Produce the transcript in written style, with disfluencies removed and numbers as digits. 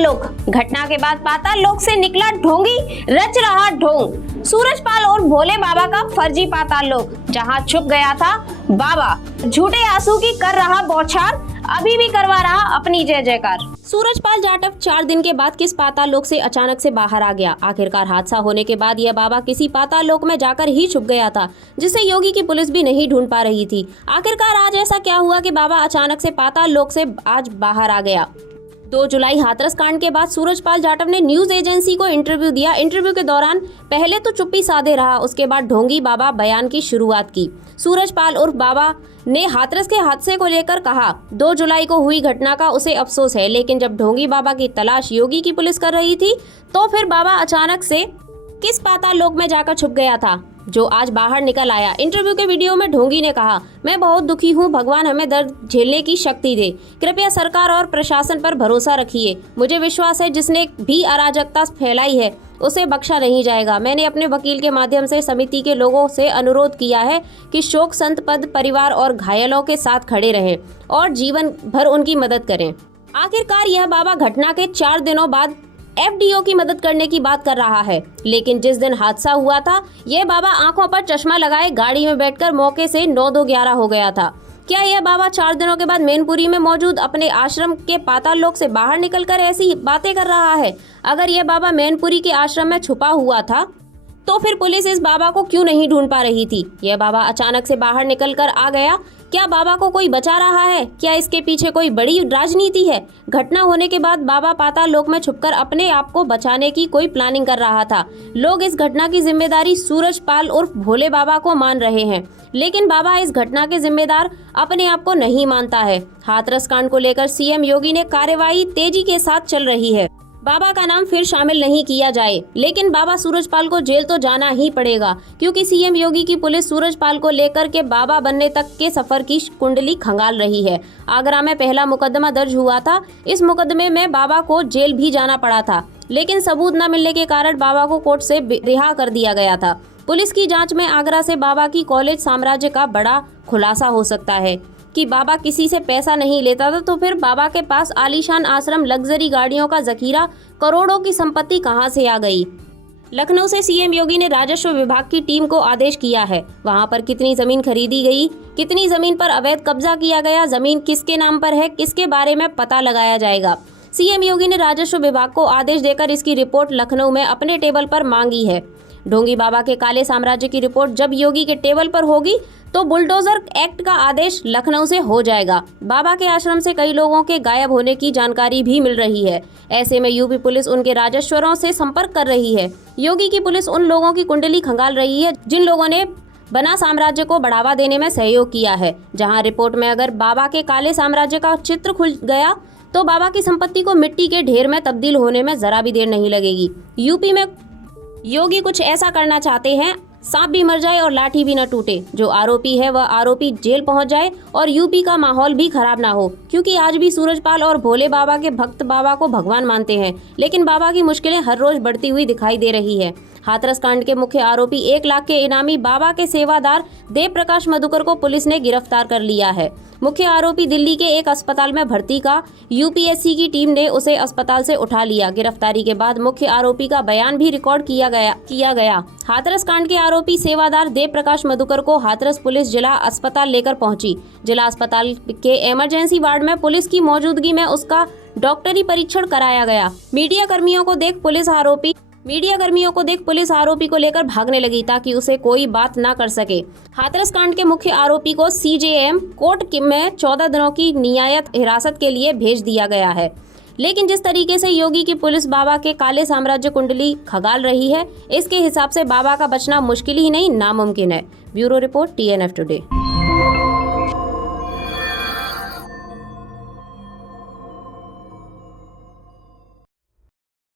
पाताल लोक। घटना के बाद पाताल लोक से निकला ढोंगी, रच रहा ढोंग। सूरजपाल और भोले बाबा का फर्जी पाताल लोक। जहां छुप गया था बाबा, झूठे आंसू की कर रहा बौछार, अभी भी करवा रहा अपनी जय जयकार। सूरजपाल जाटव 4 दिन के बाद किस पाताल लोक से अचानक से बाहर आ गया? आखिरकार हादसा होने के बाद यह बाबा किसी पाताल लोक में जाकर ही छुप गया था, जिसे योगी की पुलिस भी नहीं ढूंढ पा रही थी। आखिरकार आज ऐसा क्या हुआ कि बाबा अचानक से पाताल लोक से आज बाहर आ गया? 2 जुलाई हाथरस कांड के बाद सूरजपाल जाटव ने न्यूज एजेंसी को इंटरव्यू दिया। इंटरव्यू के दौरान पहले तो चुप्पी साधे रहा, उसके बाद ढोंगी बाबा बयान की शुरुआत की। सूरजपाल उर्फ बाबा ने हाथरस के हादसे को लेकर कहा, 2 जुलाई को हुई घटना का उसे अफसोस है, लेकिन जब ढोंगी बाबा की तलाश योगी की पुलिस कर रही थी तो फिर बाबा अचानक से किस पाताल लोक में जाकर छुप गया था, जो आज बाहर निकल आया। इंटरव्यू के वीडियो में ढोंगी ने कहा, मैं बहुत दुखी हूँ, भगवान हमें दर्द झेलने की शक्ति दे। कृपया सरकार और प्रशासन पर भरोसा रखिए। मुझे विश्वास है जिसने भी अराजकता फैलाई है उसे बख्शा नहीं जाएगा। मैंने अपने वकील के माध्यम से समिति के लोगों से अनुरोध किया है कि शोक संत पद परिवार और घायलों के साथ खड़े रहें और जीवन भर उनकी मदद करें। आखिरकार यह बाबा घटना के 4 दिनों बाद एफडीओ की मदद करने की बात कर रहा है, लेकिन जिस दिन हादसा हुआ था यह बाबा आंखों पर चश्मा लगाए गाड़ी में बैठकर मौके से 9-2-11 हो गया था। क्या यह बाबा 4 दिनों के बाद मैनपुरी में मौजूद अपने आश्रम के पाताल लोक से बाहर निकलकर ऐसी बातें कर रहा है? अगर यह बाबा मैनपुरी के आश्रम में छुपा हुआ था तो फिर पुलिस इस बाबा को क्यों नहीं ढूंढ पा रही थी? यह बाबा अचानक से बाहर निकलकर आ गया। क्या बाबा को कोई बचा रहा है? क्या इसके पीछे कोई बड़ी राजनीति है? घटना होने के बाद बाबा पाताल लोक में छुपकर अपने आप को बचाने की कोई प्लानिंग कर रहा था। लोग इस घटना की जिम्मेदारी सूरजपाल उर्फ भोले बाबा को मान रहे हैं, लेकिन बाबा इस घटना के जिम्मेदार अपने आप को नहीं मानता है। हाथरस कांड को लेकर सीएम योगी ने कार्यवाही तेजी के साथ चल रही है। बाबा का नाम फिर शामिल नहीं किया जाए, लेकिन बाबा सूरजपाल को जेल तो जाना ही पड़ेगा, क्योंकि सीएम योगी की पुलिस सूरजपाल को लेकर के बाबा बनने तक के सफर की कुंडली खंगाल रही है। आगरा में पहला मुकदमा दर्ज हुआ था। इस मुकदमे में बाबा को जेल भी जाना पड़ा था, लेकिन सबूत न मिलने के कारण बाबा को कोर्ट से रिहा कर दिया गया था। पुलिस की जाँच में आगरा से बाबा की कॉलेज साम्राज्य का बड़ा खुलासा हो सकता है कि बाबा किसी से पैसा नहीं लेता था, तो फिर बाबा के पास आलीशान आश्रम, लग्जरी गाड़ियों का जखीरा, करोड़ों की संपत्ति कहां से आ गई? लखनऊ से सीएम योगी ने राजस्व विभाग की टीम को आदेश किया है। वहां पर कितनी जमीन खरीदी गई, कितनी जमीन पर अवैध कब्जा किया गया, जमीन किसके नाम पर है, किसके बारे में पता लगाया जाएगा। सीएम योगी ने राजस्व विभाग को आदेश देकर इसकी रिपोर्ट लखनऊ में अपने टेबल पर मांगी है। ढोंगी बाबा के काले साम्राज्य की रिपोर्ट जब योगी के टेबल पर होगी तो बुलडोजर एक्ट का आदेश लखनऊ से हो जाएगा। बाबा के आश्रम से कई लोगों के गायब होने की जानकारी भी मिल रही है। ऐसे में यूपी पुलिस उनके राजस्वरों से संपर्क कर रही है। योगी की पुलिस उन लोगों की कुंडली खंगाल रही है जिन लोगों ने बना साम्राज्य को बढ़ावा देने में सहयोग किया है। जहां रिपोर्ट में अगर बाबा के काले साम्राज्य का चित्र खुल गया तो बाबा की संपत्ति को मिट्टी के ढेर में तब्दील होने में जरा भी देर नहीं लगेगी। यूपी में योगी कुछ ऐसा करना चाहते हैं, सांप भी मर जाए और लाठी भी न टूटे। जो आरोपी है वह आरोपी जेल पहुंच जाए और यूपी का माहौल भी खराब ना हो, क्योंकि आज भी सूरजपाल और भोले बाबा के भक्त बाबा को भगवान मानते हैं, लेकिन बाबा की मुश्किलें हर रोज बढ़ती हुई दिखाई दे रही है। हाथरस कांड के मुख्य आरोपी 1 लाख के इनामी बाबा के सेवादार देव प्रकाश मधुकर को पुलिस ने गिरफ्तार कर लिया है। मुख्य आरोपी दिल्ली के एक अस्पताल में भर्ती का यूपीएससी की टीम ने उसे अस्पताल से उठा लिया। गिरफ्तारी के बाद मुख्य आरोपी का बयान भी रिकॉर्ड किया गया। हाथरस कांड के आरोपी सेवादार देव प्रकाश मधुकर को हाथरस पुलिस जिला अस्पताल लेकर पहुंची। जिला अस्पताल के इमरजेंसी वार्ड में पुलिस की मौजूदगी में उसका डॉक्टरी परीक्षण कराया गया। मीडिया कर्मियों को देख पुलिस आरोपी को लेकर भागने लगी ताकि उसे कोई बात ना कर सके। हाथरस कांड के मुख्य आरोपी को सीजेएम कोर्ट में 14 दिनों की न्यायिक हिरासत के लिए भेज दिया गया है। लेकिन जिस तरीके से योगी की पुलिस बाबा के काले साम्राज्य कुंडली खगाल रही है, इसके हिसाब से बाबा का बचना मुश्किल ही नहीं नामुमकिन है। Bureau report TNF today.